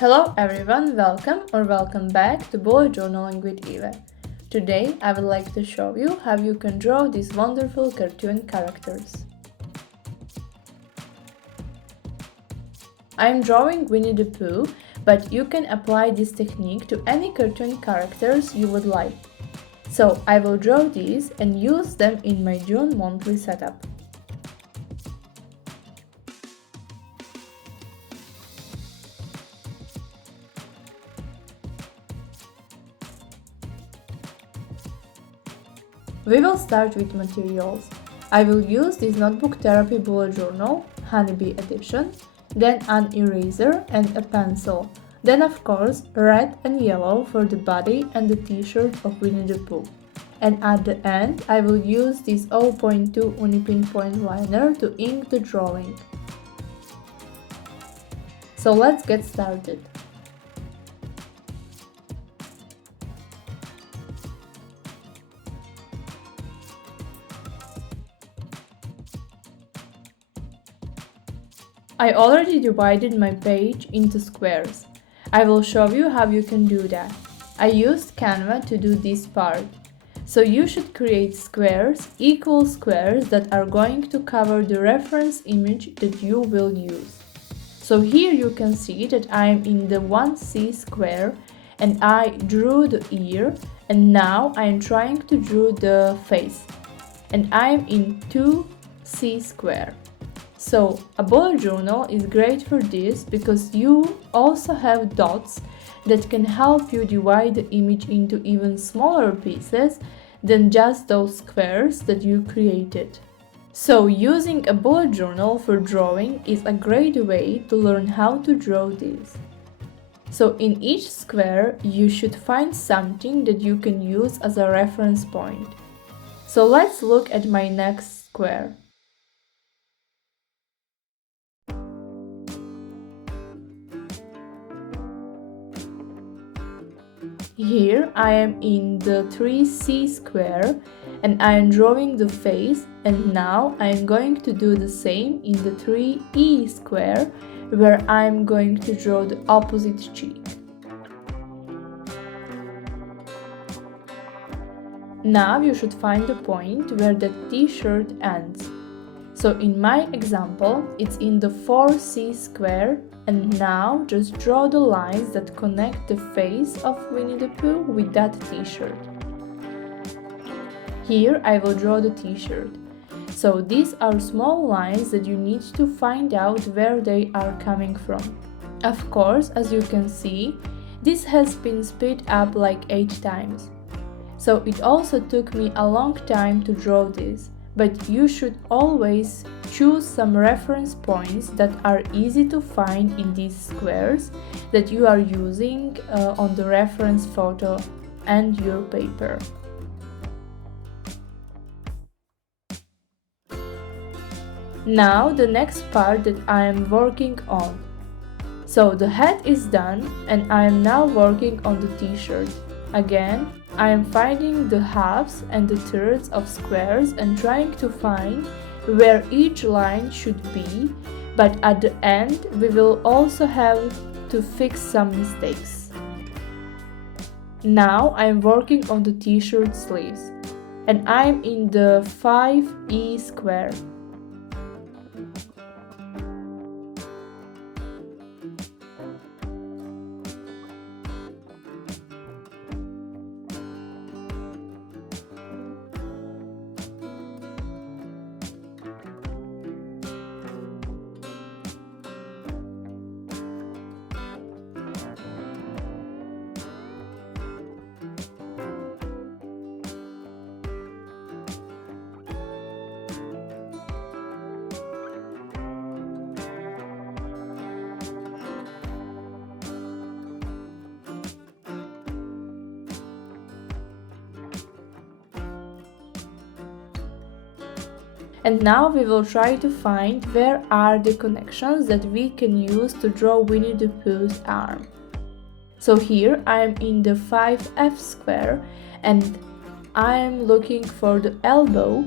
Hello everyone, welcome back to Bullet Journaling with Eva. Today I would like to show you how you can draw these wonderful cartoon characters. I am drawing Winnie the Pooh, but you can apply this technique to any cartoon characters you would like. So I will draw these and use them in my June monthly setup. We will start with materials. I will use this Notebook Therapy Bullet Journal, Honeybee Edition, then an eraser and a pencil, then of course red and yellow for the body and the t-shirt of Winnie the Pooh. And at the end I will use this 0.2 Unipin point liner to ink the drawing. So let's get started. I already divided my page into squares. I will show you how you can do that. I used Canva to do this part. So you should create squares, equal squares that are going to cover the reference image that you will use. So here you can see that I am in the 1C square and I drew the ear, and now I am trying to draw the face. And I am in 2C square. So a bullet journal is great for this because you also have dots that can help you divide the image into even smaller pieces than just those squares that you created. So using a bullet journal for drawing is a great way to learn how to draw this. So in each square you should find something that you can use as a reference point. So let's look at my next square. Here I am in the 3C square and I am drawing the face, and now I am going to do the same in the 3E square where I am going to draw the opposite cheek. Now you should find the point where the t-shirt ends. So in my example, it's in the 4C square, and now just draw the lines that connect the face of Winnie the Pooh with that t-shirt. Here I will draw the t-shirt. So these are small lines that you need to find out where they are coming from. Of course, as you can see, this has been sped up like 8 times. So it also took me a long time to draw this. But you should always choose some reference points that are easy to find in these squares that you are using on the reference photo and your paper. Now the next part that I am working on. So the head is done and I am now working on the t-shirt. Again, I am finding the halves and the thirds of squares and trying to find where each line should be, but at the end we will also have to fix some mistakes. Now I am working on the t-shirt sleeves and I am in the 5E square. And now we will try to find where are the connections that we can use to draw Winnie the Pooh's arm. So here I am in the 5F square and I am looking for the elbow,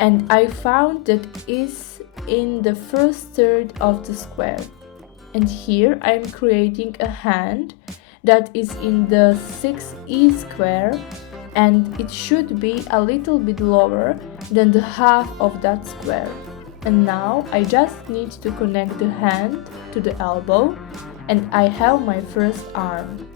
and I found that is in the first third of the square. and here I'm creating a hand that is in the 6E square, and it should be a little bit lower than the half of that square. And now I just need to connect the hand to the elbow, and I have my first arm.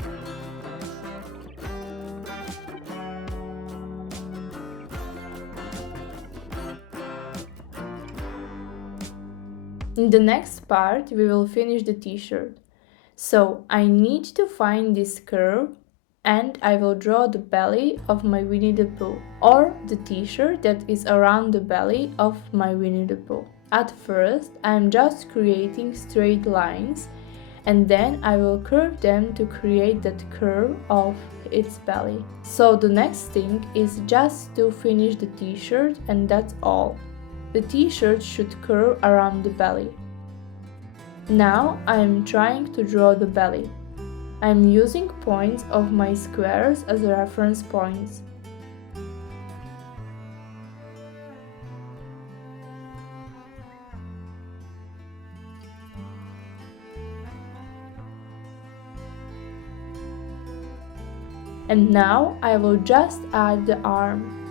In the next part, we will finish the t-shirt. So I need to find this curve, and I will draw the belly of my Winnie the Pooh, or the t-shirt that is around the belly of my Winnie the Pooh. At first, I'm just creating straight lines, and then I will curve them to create that curve of its belly. So the next thing is just to finish the t-shirt, and that's all. The t-shirt should curve around the belly. Now I am trying to draw the belly. I am using points of my squares as reference points. And now I will just add the arm.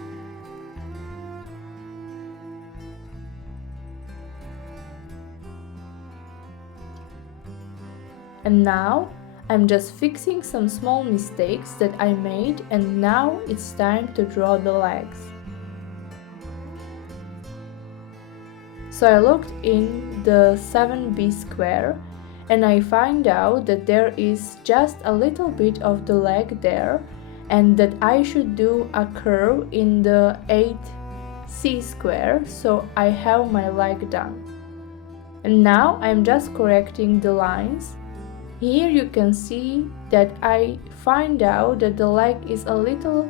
And now I'm just fixing some small mistakes that I made, and now it's time to draw the legs. So I looked in the 7B square, and I find out that there is just a little bit of the leg there, and that I should do a curve in the 8C square, so I have my leg done. And now I'm just correcting the lines. Here you can see that I find out that the leg is a little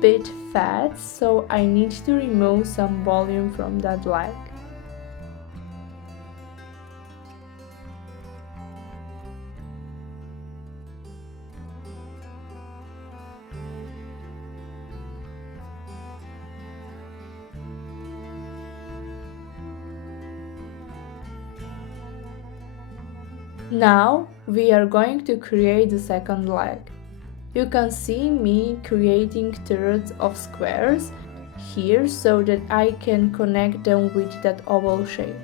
bit fat, so I need to remove some volume from that leg. Now we are going to create the second leg. You can see me creating thirds of squares here so that I can connect them with that oval shape.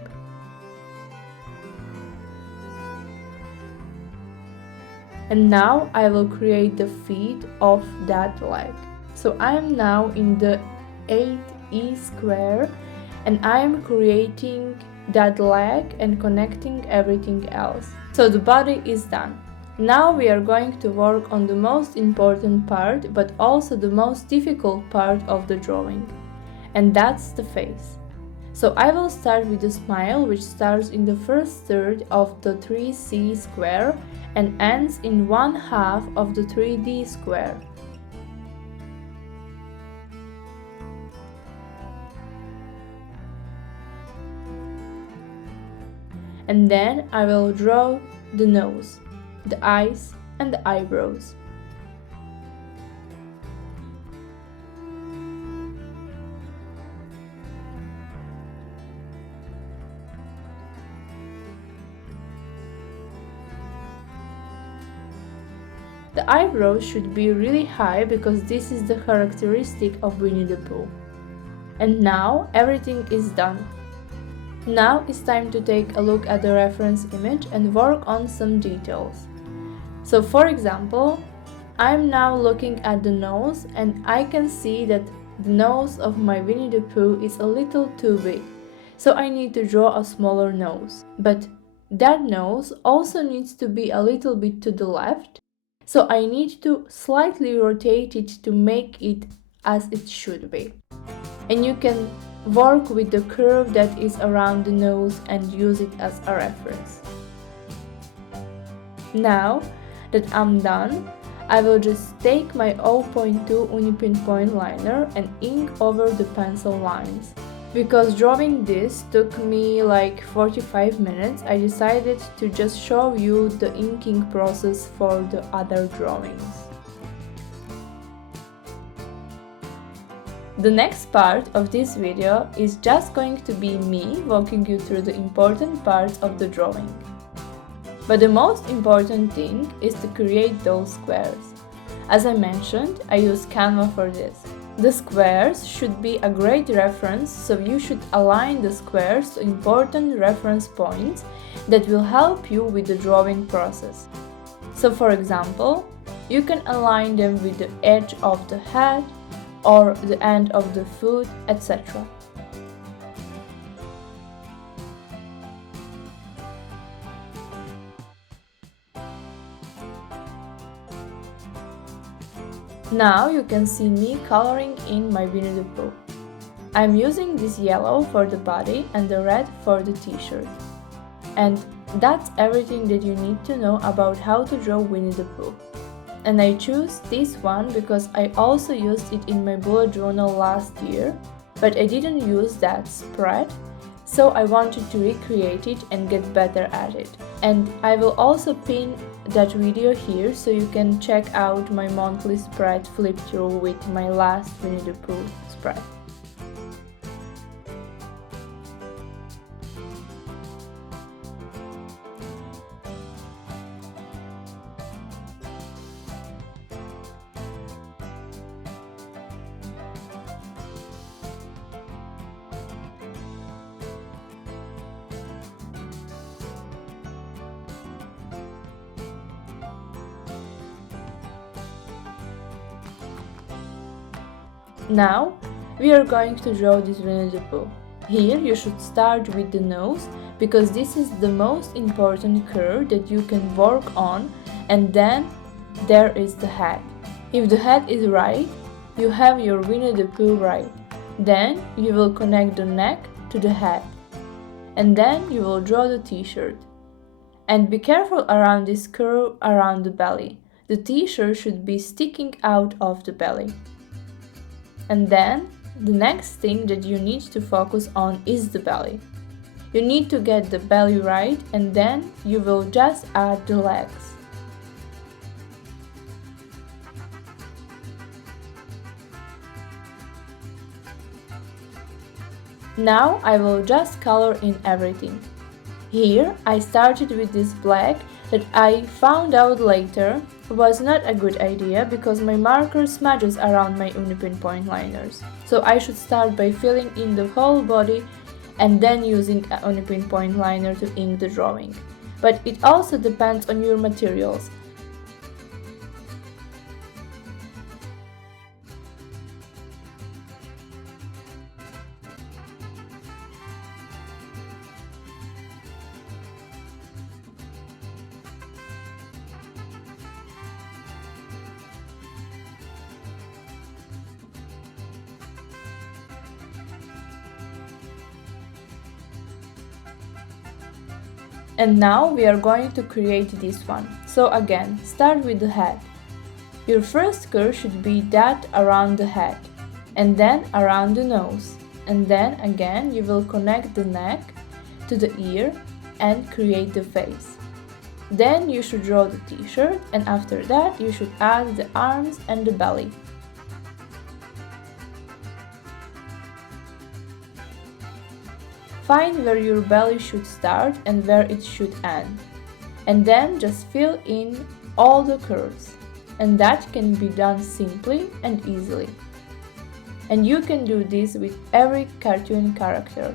And now I will create the feet of that leg. So I am now in the 8E square, and I am creating that leg and connecting everything else. So the body is done. Now we are going to work on the most important part, but also the most difficult part of the drawing, and that's the face. So I will start with the smile, which starts in the first third of the 3C square and ends in 1/2 of the 3D square. And then I will draw the nose, the eyes, and the eyebrows. The eyebrows should be really high because this is the characteristic of Winnie the Pooh. And now everything is done. Now it's time to take a look at the reference image and work on some details. So for example, I'm now looking at the nose, and I can see that the nose of my Winnie the Pooh is a little too big. So I need to draw a smaller nose. But that nose also needs to be a little bit to the left. So I need to slightly rotate it to make it as it should be. And you can work with the curve that is around the nose and use it as a reference. Now that I'm done, I will just take my 0.2 Unipin point liner and ink over the pencil lines. Because drawing this took me like 45 minutes, I decided to just show you the inking process for the other drawings. The next part of this video is just going to be me walking you through the important parts of the drawing. But the most important thing is to create those squares. As I mentioned, I use Canva for this. The squares should be a great reference, so you should align the squares to important reference points that will help you with the drawing process. So for example, you can align them with the edge of the head or the end of the foot, etc. Now you can see me coloring in my Winnie the Pooh. I'm using this yellow for the body and the red for the t-shirt. And that's everything that you need to know about how to draw Winnie the Pooh. And I choose this one because I also used it in my bullet journal last year, but I didn't use that spread, so I wanted to recreate it and get better at it. And I will also pin that video here so you can check out my monthly spread flip through with my last Winnie the Pooh spread. Now, we are going to draw this Winnie the Pooh. Here you should start with the nose, because this is the most important curve that you can work on, and then there is the head. If the head is right, you have your Winnie the Pooh right. Then you will connect the neck to the head. And then you will draw the t-shirt. And be careful around this curve around the belly. The t-shirt should be sticking out of the belly. And then, the next thing that you need to focus on is the belly. You need to get the belly right, and then you will just add the legs. Now I will just color in everything. Here I started with this black that I found out later was not a good idea because my marker smudges around my Unipin point liners. So I should start by filling in the whole body and then using a Unipin point liner to ink the drawing. But it also depends on your materials. And now we are going to create this one. So again, start with the head. Your first curve should be that around the head, and then around the nose. And then again you will connect the neck to the ear and create the face. Then you should draw the t-shirt, and after that you should add the arms and the belly. Find where your belly should start and where it should end. And then just fill in all the curves. And that can be done simply and easily. And you can do this with every cartoon character.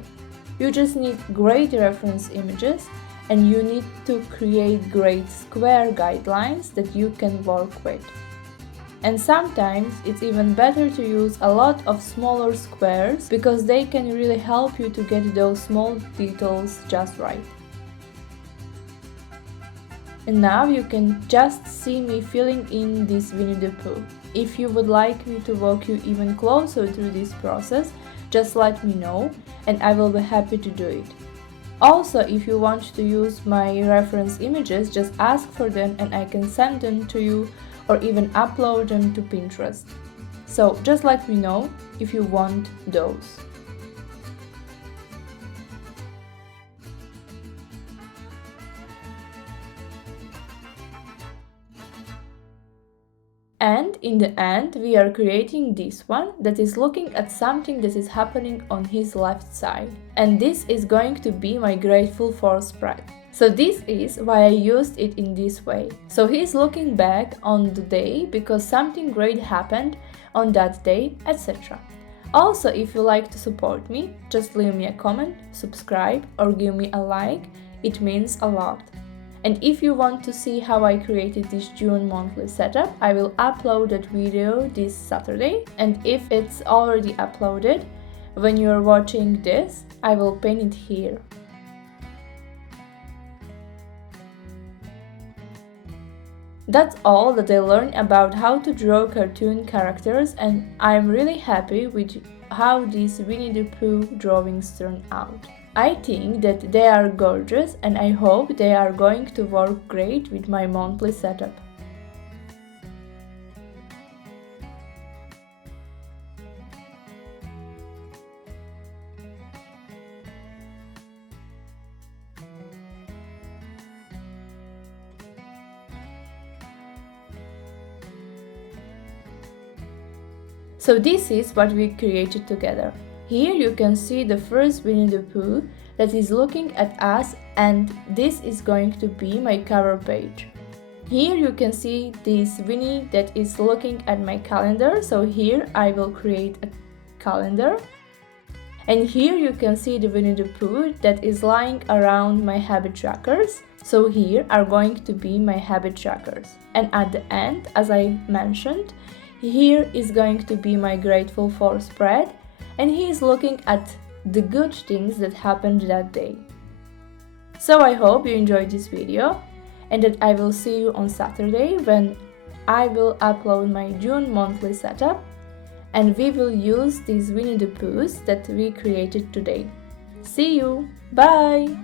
You just need great reference images, and you need to create great square guidelines that you can work with. And sometimes it's even better to use a lot of smaller squares because they can really help you to get those small details just right. And now you can just see me filling in this Winnie the Pooh. If you would like me to walk you even closer through this process, just let me know and I will be happy to do it. Also, if you want to use my reference images, just ask for them and I can send them to you or even upload them to Pinterest. So just let me know if you want those. And in the end, we are creating this one that is looking at something that is happening on his left side. And this is going to be my grateful for spread. So this is why I used it in this way. So he's looking back on the day because something great happened on that day, etc. Also, if you like to support me, just leave me a comment, subscribe or give me a like. It means a lot. And if you want to see how I created this June monthly setup, I will upload that video this Saturday. And if it's already uploaded, when you're watching this, I will pin it here. That's all that I learned about how to draw cartoon characters, and I'm really happy with how these Winnie the Pooh drawings turned out. I think that they are gorgeous and I hope they are going to work great with my monthly setup. So this is what we created together. Here you can see the first Winnie the Pooh that is looking at us, and this is going to be my cover page. Here you can see this Winnie that is looking at my calendar, so here I will create a calendar. And here you can see the Winnie the Pooh that is lying around my habit trackers, so here are going to be my habit trackers. And at the end, as I mentioned, here is going to be my grateful for spread, and he is looking at the good things that happened that day. So I hope you enjoyed this video and that I will see you on Saturday when I will upload my June monthly setup, and we will use these Winnie the Poohs that we created today. See you! Bye!